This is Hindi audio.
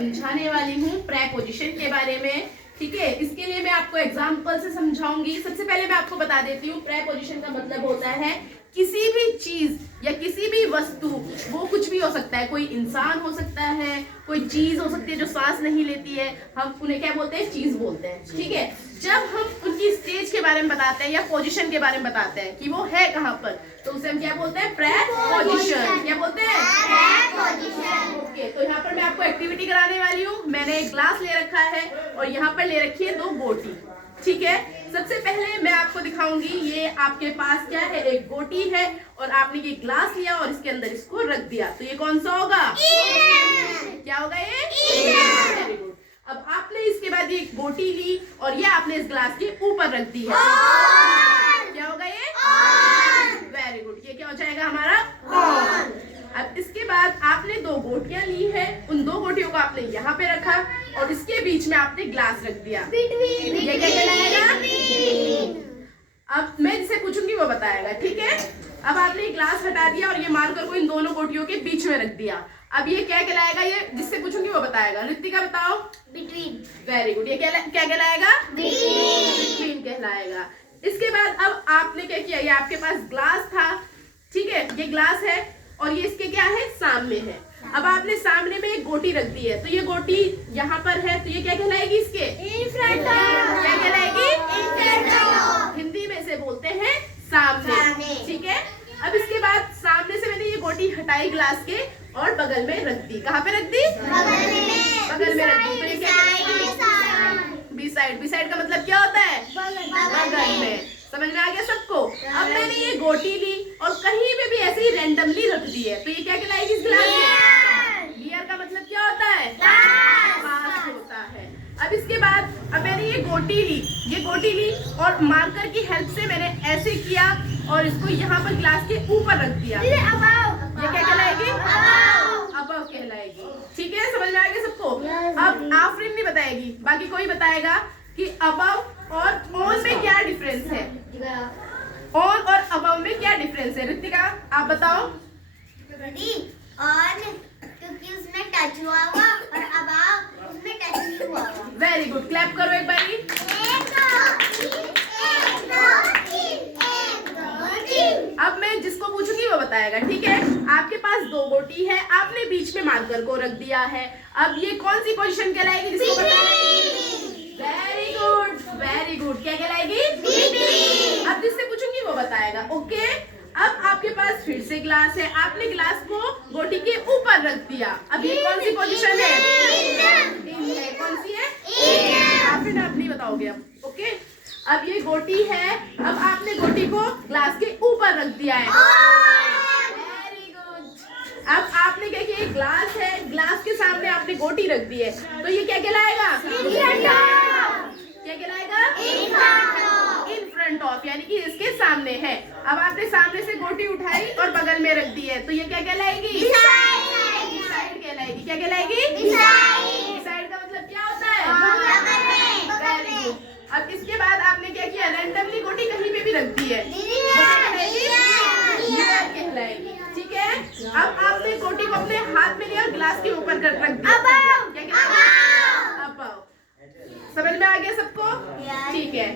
समझाने वाली हूँ प्रेपोजिशन के बारे में। ठीक है, इसके लिए मैं आपको एग्जाम्पल से समझाऊंगी। सबसे पहले मैं आपको बता देती हूँ प्रेपोजिशन का मतलब होता है किसी भी चीज या किसी भी वस्तु, वो कुछ भी हो सकता है, कोई इंसान हो सकता है, कोई चीज हो सकती है जो सांस नहीं लेती है, हम उन्हें क्या बोलते हैं, चीज बोलते हैं। ठीक है, जब हम उनकी स्टेज के बारे में बताते हैं या पोजीशन के बारे में बताते हैं कि वो है कहाँ पर, तो उसे हम क्या बोलते हैं, प्रेपोजिशन। क्या बोलते हैं, प्रेपोजिशन। ओके, तो यहाँ पर मैं आपको एक्टिविटी कराने वाली हूँ। मैंने एक ग्लास ले रखा है और यहाँ पर ले रखी है 2 गोटी। ठीक है, सबसे पहले मैं आपको दिखाऊंगी, ये आपके पास क्या है, एक गोटी है और आपने ये ग्लास लिया और इसके अंदर इसको रख दिया, तो ये कौन सा होगा, क्या होगा, ये वेरी गुड। अब आपने इसके बाद ये गोटी ली और ये आपने इस ग्लास के ऊपर रख दी है, क्या होगा, ये वेरी गुड। ये क्या हो जाएगा हमारा ऑन। अब इसके बाद आपने 2 गोटियां ली है, उन 2 गोटियों को आपने यहाँ पे रखा और इसके बीच में आपने ग्लास रख दिया, ये क्या कहलाएगा, अब मैं जिसे पूछूंगी वो बताएगा। ठीक है, अब आपने ग्लास हटा दिया और ये मार्कर को इन दोनों गोटियों के बीच में रख दिया, अब ये क्या कहलाएगा, ये जिससे पूछूंगी वो बताएगा। ऋतिका बताओ, बिटवीन। वेरी गुड, ये क्या कहलाएगा, बिटवीन कहलाएगा। इसके बाद अब आपने क्या किया, ये आपके पास ग्लास था, ठीक है, ये ग्लास है और ये इसके क्या है, सामने है। अब आपने सामने में एक गोटी रख दी है, तो ये गोटी यहाँ पर है, तो ये क्या कहलाएगी, इसके क्या कहलाएगी, हिंदी में से बोलते हैं सामने। ठीक है, अब इसके बाद सामने से मैंने ये गोटी हटाई ग्लास के और बगल में रख दी। कहाँ पे रख दी, बगल में रख दी, तो ये क्या कहलाएगी, बी साइड। बी साइड का मतलब क्या होता है, बगल में। समझ में आ गया सबको। अब मैंने ये गोटी ली और कहीं पे भी ऐसे ही रैंडमली रख दी है, तो ये क्या कहलाएगी, इस ग्लास में, बियर का मतलब क्या होता है, पास होता है। अब इसके बाद अब मैंने ये गोटी ली और मार्कर की हेल्प से मैंने ऐसे किया और इसको यहाँ पर ग्लास के ऊपर रख दिया, ये क्या कहलाएगी, अबव कहलाएगी। ठीक है, समझ में आ गया सबको। अब आफरीन नहीं बताएगी, बाकी कोई बताएगा कि अबव और ऑन में क्या डिफरेंस है, ऑन और अबव में क्या डिफरेंस है। ऋतिका आप बताओ। ऑन क्योंकि उसमें टच हुआ और अबव उसमें टच नहीं हुआ। वेरी गुड, क्लैप करो एक बारी। अब मैं जिसको पूछूंगी वो बताएगा। ठीक है, आपके पास 2 गोटी है, आपने बीच में मार्कर को रख दिया है, अब ये कौन सी पोजीशन कहलाएगी, जिसको वेरी गुड, वेरी गुड, क्या कहलाएगी, अब जिससे पूछूंगी वो बताएगा। ओके, अब आपके पास फिर से ग्लास है, आपने ग्लास को गोटी के ऊपर रख दिया, अब ये कौन सी पोजीशन है, कौन सी है, आप नहीं बताओगे अब। ओके, अब ये गोटी है, अब आपने गोटी को ग्लास के ऊपर रख दिया है, वेरी गुड। अब आपने क्या किया, ग्लास है, ग्लास के सामने आपने गोटी रख दी है, तो ये क्या कहलाएगा, क्या कहलाएगा, इन फ्रंट ऑफ, यानी कि इसके सामने है। अब आपने सामने से गोटी उठाई और बगल में रख दी है, तो ये क्या कहलाएगी, साइड कहलाएगी। क्या कहलाएगी, साइड का मतलब क्या होता है, वेरी गुड। अब इसके बाद आपने क्या किया, रैंडमली गोटी कहीं पे भी रख दी है, कहलाएगी। ठीक है, अब आपने गोटी को अपने हाथ में लिया और ग्लास के ऊपर रख